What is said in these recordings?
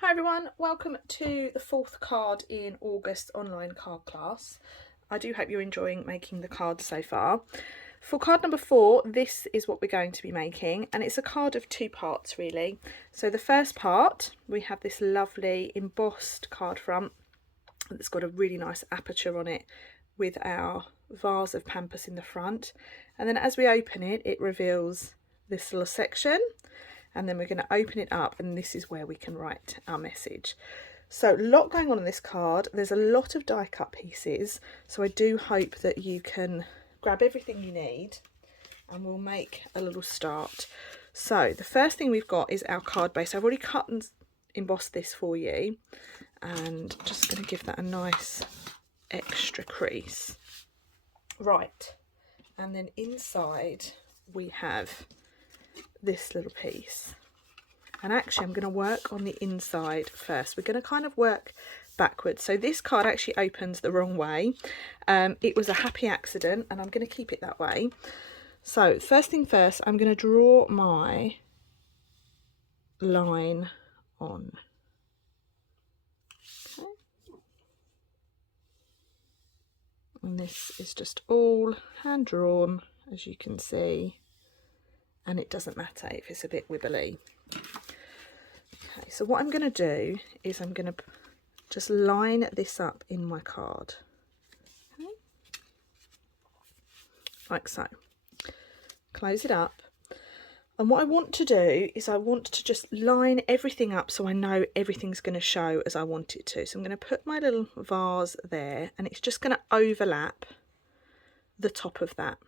Hi everyone, welcome to the fourth card in August online card class. I do hope you're enjoying making the cards so far. For card number 4, this is what we're going to be making, and it's a card of two parts really. So the first part, we have this lovely embossed card front that's got a really nice aperture on it with our vase of pampas in the front, and then as we open it, it reveals this little section. And then we're going to open it up, and this is where we can write our message. So a lot going on in this card. There's a lot of die cut pieces, so I do hope that you can grab everything you need and we'll make a little start. So the first thing we've got is our card base. I've already cut and embossed this for you, and just going to give that a nice extra crease. Right, and then inside we have this little piece, and actually I'm going to work on the inside first. We're going to kind of work backwards. So this card actually opens the wrong way. It was a happy accident and I'm going to keep it that way. So first thing first, I'm going to draw my line on. Okay. And this is just all hand drawn, as you can see, and it doesn't matter if it's a bit wibbly. Okay, so what I'm going to do is I'm going to just line this up in my card, okay, like so. Close it up, and what I want to do is I want to just line everything up so I know everything's going to show as I want it to. So I'm going to put my little vase there, and it's just going to overlap the top of that.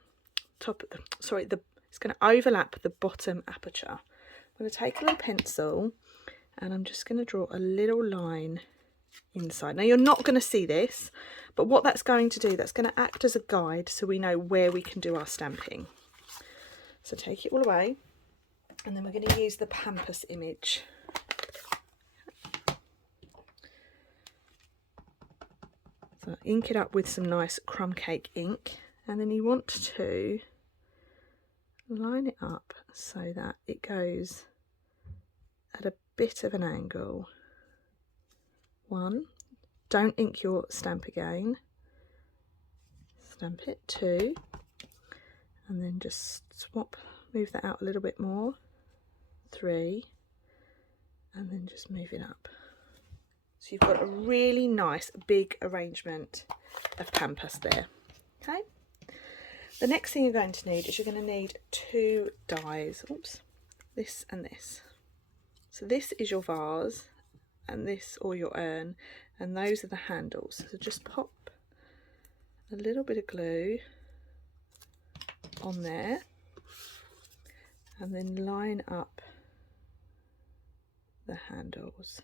It's going to overlap the bottom aperture. I'm going to take a little pencil and I'm just going to draw a little line inside. Now you're not going to see this, but what that's going to do, that's going to act as a guide so we know where we can do our stamping. So take it all away, and then we're going to use the pampas image. So ink it up with some nice crumb cake ink, and then you want to line it up so that it goes at a bit of an angle. 1, don't ink your stamp again, stamp it. 2, and then just move that out a little bit more. 3, and then just move it up. So you've got a really nice big arrangement of pampas there. Okay. The next thing you're going to need is you're going to need 2 dies. Oops, this and this. So this is your vase, and this, or your urn, and those are the handles. So just pop a little bit of glue on there, and then line up the handles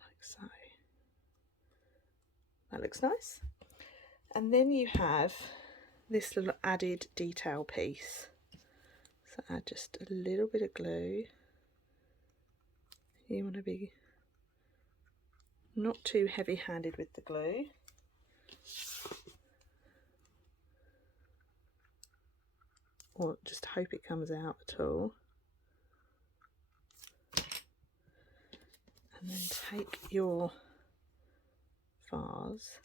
like so. That looks nice. And then you have this little added detail piece. So add just a little bit of glue. You want to be not too heavy-handed with the glue. Or just hope it comes out at all. And then take your vase,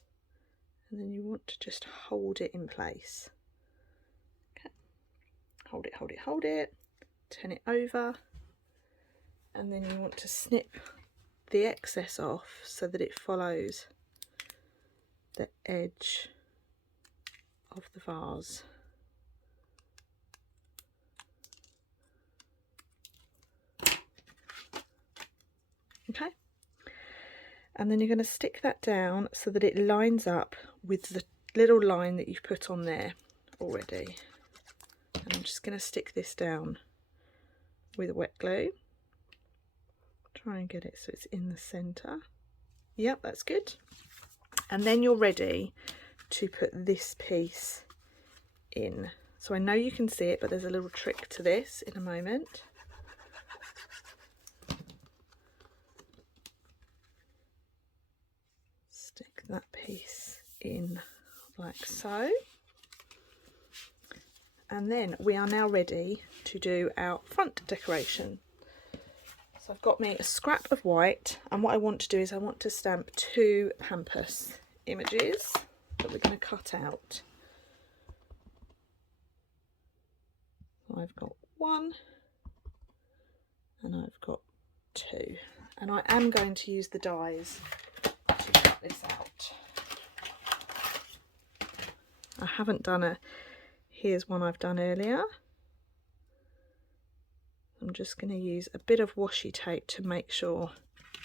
and then you want to just hold it in place. Okay. Hold it, hold it, hold it. Turn it over, and then you want to snip the excess off so that it follows the edge of the vase. Okay, and then you're going to stick that down so that it lines up with the little line that you've put on there already. And I'm just going to stick this down with wet glue. Try and get it so it's in the centre. Yep, that's good. And then you're ready to put this piece in. So I know you can see it, but there's a little trick to this in a moment. Stick that piece in like so. And then we are now ready to do our front decoration. So I've got me a scrap of white, and what I want to do is I want to stamp 2 pampas images that we're going to cut out. So I've got 1 and I've got 2, and I am going to use the dies to cut this out. I haven't done a, here's one I've done earlier. I'm just going to use a bit of washi tape to make sure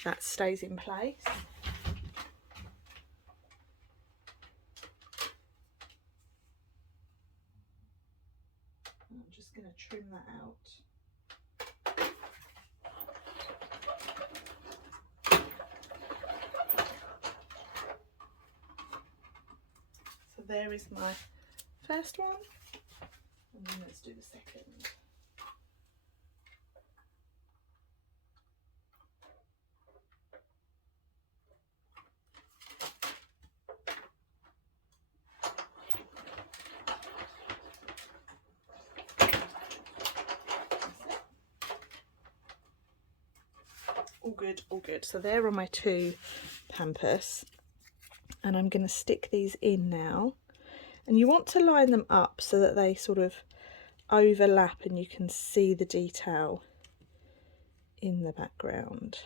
that stays in place. I'm just going to trim that out. So there is my first one, and then let's do the second. All good, all good. So there are my 2 pampas, and I'm going to stick these in now. And you want to line them up so that they sort of overlap and you can see the detail in the background.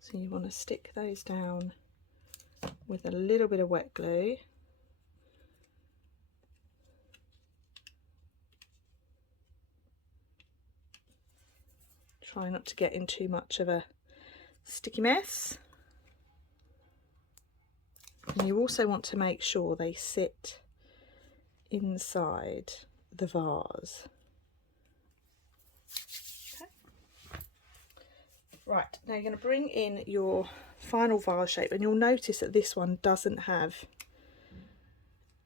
So you want to stick those down with a little bit of wet glue. Try not to get in too much of a sticky mess. And you also want to make sure they sit inside the vase. Okay. Right, now you're going to bring in your final vase shape, and you'll notice that this one doesn't have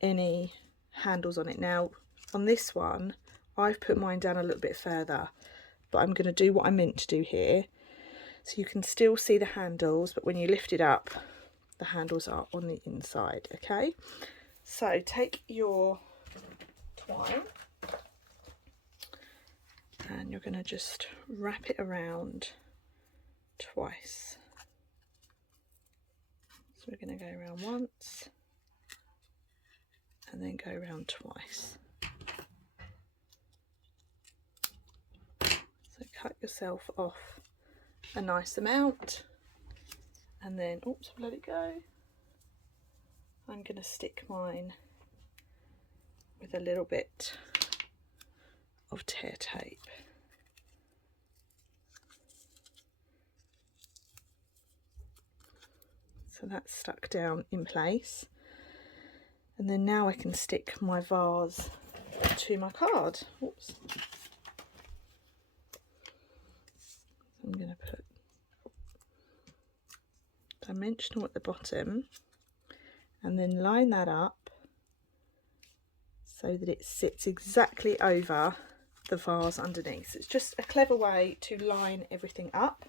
any handles on it. Now on this one I've put mine down a little bit further, but I'm going to do what I meant to do here. So you can still see the handles, but when you lift it up, the handles are on the inside, okay? So take your twine and you're going to just wrap it around twice. So we're going to go around once and then go around twice. So cut yourself off a nice amount, and then, oops, let it go. I'm going to stick mine with a little bit of tear tape. So that's stuck down in place. And then now I can stick my vase to my card. Oops. I'm going to put dimensional at the bottom and then line that up so that it sits exactly over the vase underneath. So it's just a clever way to line everything up.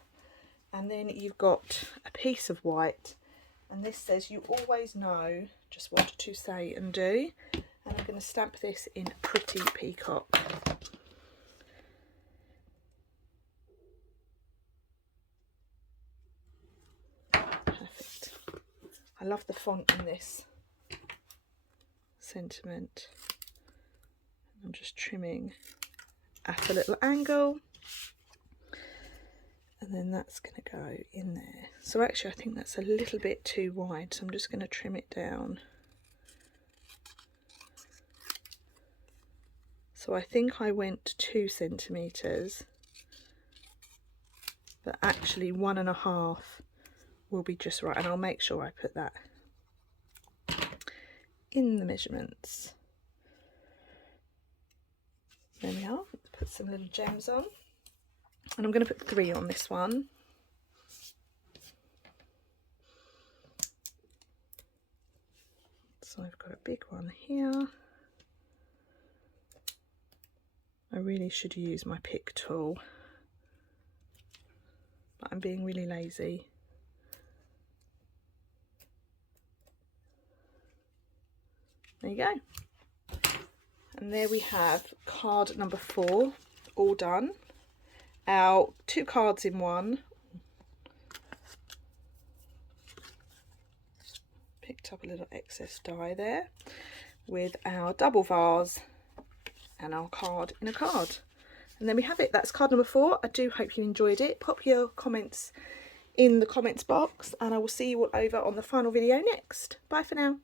And then you've got a piece of white, and this says you always know just what to say and do. And I'm going to stamp this in Pretty Peacock. Perfect. I love the font in this sentiment. I'm just trimming at a little angle, and then that's going to go in there. So actually I think that's a little bit too wide, so I'm just going to trim it down. So I think I went 2 centimetres, but actually 1.5 will be just right, and I'll make sure I put that in the measurements. There we are. Let's put some little gems on, and I'm going to put 3 on this one. So I've got a big one here. I really should use my pick tool, but I'm being really lazy. There you go. And there we have card number 4 all done. our 2 cards in one. Picked up a little excess die there, with our double vase and our card in a card. And then we have it. That's card number 4. I do hope you enjoyed it. Pop your comments in the comments box, and I will see you all over on the final video next. Bye for now.